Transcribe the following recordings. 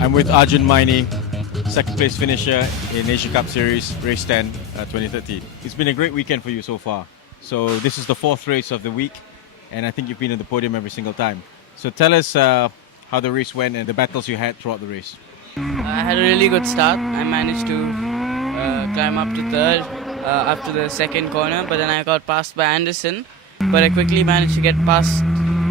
I'm with Arjun Maini, second place finisher in Asia Cup Series, race 10, 2013. It's been a great weekend for you so far. So this is the fourth race of the week, and I think you've been on the podium every single time. So tell us how the race went and the battles you had throughout the race. I had a really good start. I managed to climb up to third after the second corner, but then I got passed by Anderson. But I quickly managed to get past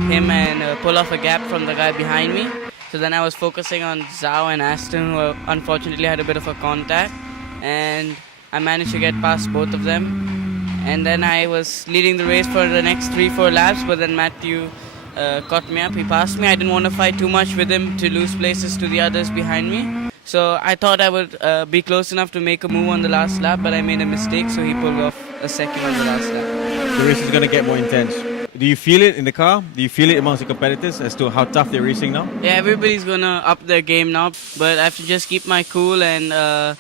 him and pull off a gap from the guy behind me. So then I was focusing on Zhao and Aston, who unfortunately had a bit of a contact, and I managed to get past both of them. And then I was leading the race for the next 3-4 laps, but then Matthew caught me up. He passed me. I didn't want to fight too much with him to lose places to the others behind me. So I thought I would be close enough to make a move on the last lap, but I made a mistake, so he pulled off a second on the last lap. The race is going to get more intense. Do you feel it in the car? Do you feel it amongst the competitors as to how tough they're racing now? Yeah, everybody's going to up their game now, but I have to just keep my cool and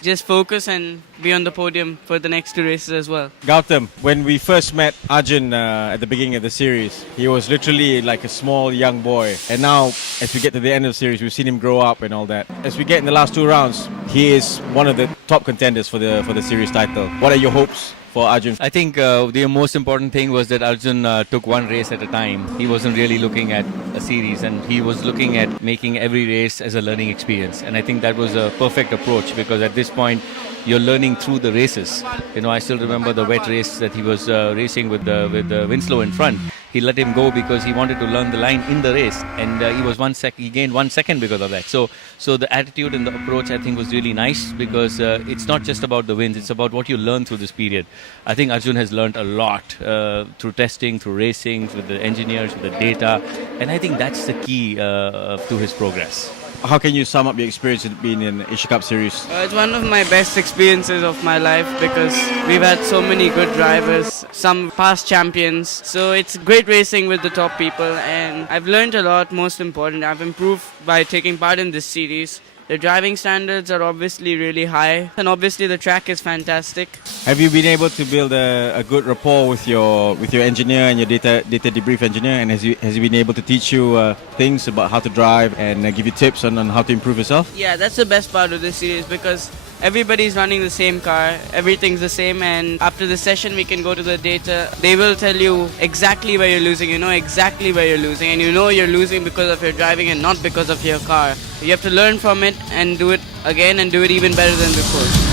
just focus and be on the podium for the next two races as well. Gautam, when we first met Arjun at the beginning of the series, he was literally like a small young boy. And now, as we get to the end of the series, we've seen him grow up and all that. As we get in the last two rounds, he is one of the top contenders for the series title. What are your hopes for Arjun? I think the most important thing was that Arjun took one race at a time. He wasn't really looking at a series, and he was looking at making every race as a learning experience. And I think that was a perfect approach, because at this point you're learning through the races. You know, I still remember the wet race that he was racing with Winslow in front. He let him go because he wanted to learn the line in the race, and he gained 1 second because of that. So the attitude and the approach, I think, was really nice, because it's not just about the wins, it's about what you learn through this period. I think Arjun has learned a lot through testing, through racing, with the engineers, with the data, and I think that's the key to his progress. How can you sum up your experience of being in Asia Cup Series? It's one of my best experiences of my life, because we've had so many good drivers, some past champions. So it's great racing with the top people, and I've learned a lot. Most important, I've improved by taking part in this series. The driving standards are obviously really high, and obviously the track is fantastic. Have you been able to build a good rapport with your engineer and your data debrief engineer? And has he been able to teach you things about how to drive and give you tips on how to improve yourself? Yeah, that's the best part of this series, because everybody's running the same car, everything's the same, and after the session we can go to the data. They will tell you exactly where you're losing. You know exactly where you're losing, and you know you're losing because of your driving and not because of your car. You have to learn from it and do it again and do it even better than before.